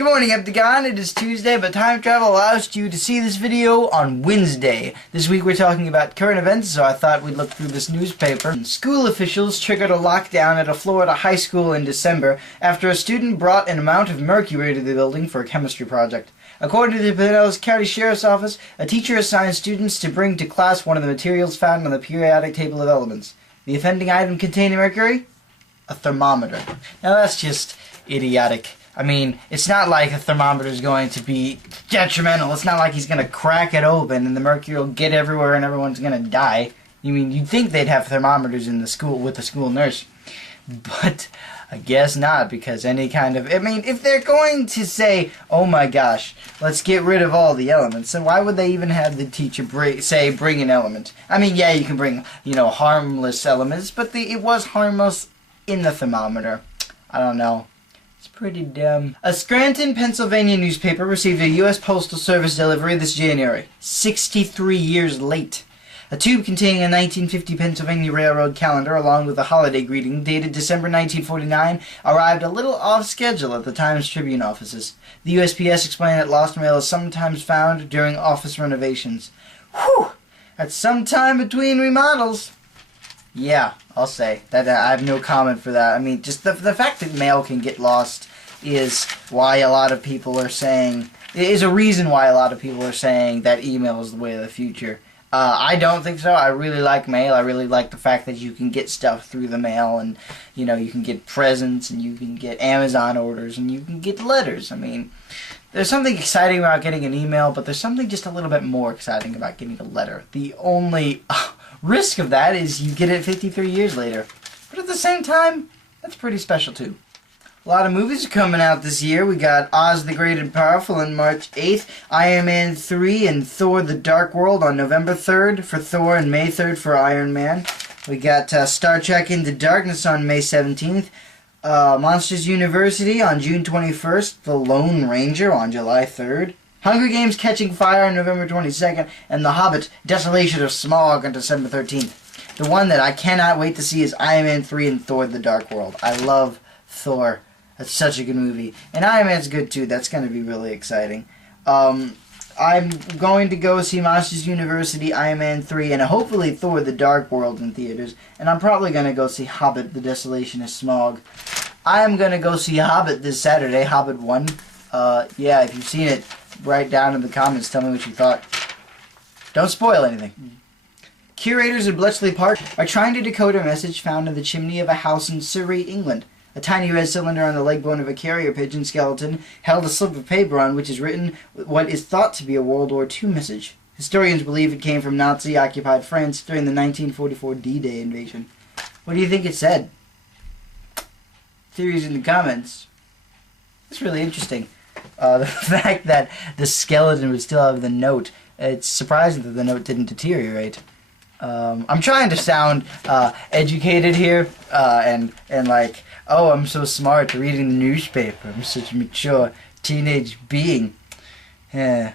Good morning, Heptagon. It is Tuesday, but time travel allows you to see this video on Wednesday. This week we're talking about current events, so I thought we'd look through this newspaper. School officials triggered a lockdown at a Florida high school in December after a student brought an amount of mercury to the building for a chemistry project. According to the Pinellas County Sheriff's Office, a teacher assigned students to bring to class one of the materials found on the periodic table of elements. The offending item containing mercury? A thermometer. Now that's just idiotic. I mean, it's not like a thermometer is going to be detrimental. It's not like he's going to crack it open and the mercury will get everywhere and everyone's going to die. You mean, you'd think they'd have thermometers in the school with the school nurse. But I guess not, because any kind of... I mean, if they're going to say, oh my gosh, let's get rid of all the elements, then why would they even have the teacher bring an element? I mean, yeah, you can bring, harmless elements, but it was harmless in the thermometer. I don't know. It's pretty dumb. A Scranton, Pennsylvania newspaper received a U.S. Postal Service delivery this January, 63 years late. A tube containing a 1950 Pennsylvania Railroad calendar along with a holiday greeting dated December 1949 arrived a little off schedule at the Times-Tribune offices. The USPS explained that lost mail is sometimes found during office renovations. Whew! That's some time between remodels. Yeah, I'll say that. I have no comment for that. I mean, just the fact that mail can get lost is why a lot of people are saying, is a reason why a lot of people are saying that email is the way of the future. I don't think so. I really like mail. I really like the fact that you can get stuff through the mail, and you can get presents, and you can get Amazon orders, and you can get letters. I mean, there's something exciting about getting an email, but there's something just a little bit more exciting about getting a letter. The only risk of that is you get it 53 years later. But at the same time, that's pretty special too. A lot of movies are coming out this year. We got Oz the Great and Powerful on March 8th, Iron Man 3 and Thor the Dark World on November 3rd for Thor and May 3rd for Iron Man. We got Star Trek Into Darkness on May 17th, Monsters University on June 21st, The Lone Ranger on July 3rd, Hunger Games Catching Fire on November 22nd, and The Hobbit Desolation of Smaug on December 13th. The one that I cannot wait to see is Iron Man 3 and Thor the Dark World. I love Thor. That's such a good movie. And Iron Man's good too. That's going to be really exciting. I'm going to go see Monsters University, Iron Man 3, and hopefully Thor the Dark World in theaters. And I'm probably going to go see Hobbit The Desolation of Smaug. I am going to go see Hobbit this Saturday, Hobbit 1. Yeah, if you've seen it, write down in the comments, tell me what you thought. Don't spoil anything. Curators in Bletchley Park are trying to decode a message found in the chimney of a house in Surrey, England. A tiny red cylinder on the leg bone of a carrier pigeon skeleton held a slip of paper on which is written what is thought to be a World War II message. Historians believe it came from Nazi-occupied France during the 1944 D-Day invasion. What do you think it said? Theories in the comments. It's really interesting. The fact that the skeleton would still have the note, it's surprising that the note didn't deteriorate. I'm trying to sound educated here, and like, oh, I'm so smart reading the newspaper. I'm such a mature teenage being. Yeah.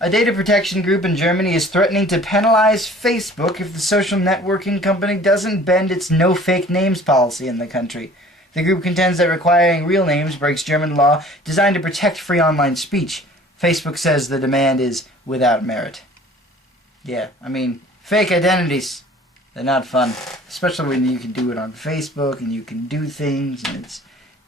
A data protection group in Germany is threatening to penalize Facebook if the social networking company doesn't bend its no fake names policy in the country. The group contends that requiring real names breaks German law designed to protect free online speech. Facebook says the demand is without merit. Yeah, I mean, fake identities, they're not fun. Especially when you can do it on Facebook and you can do things and it's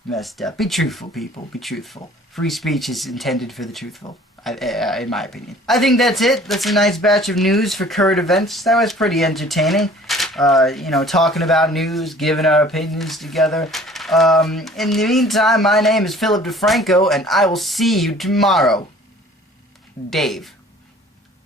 messed up. Be truthful, people. Be truthful. Free speech is intended for the truthful, in my opinion. I think that's it. That's a nice batch of news for current events. That was pretty entertaining. Talking about news, giving our opinions together. In the meantime, my name is Philip DeFranco, and I will see you tomorrow. Dave.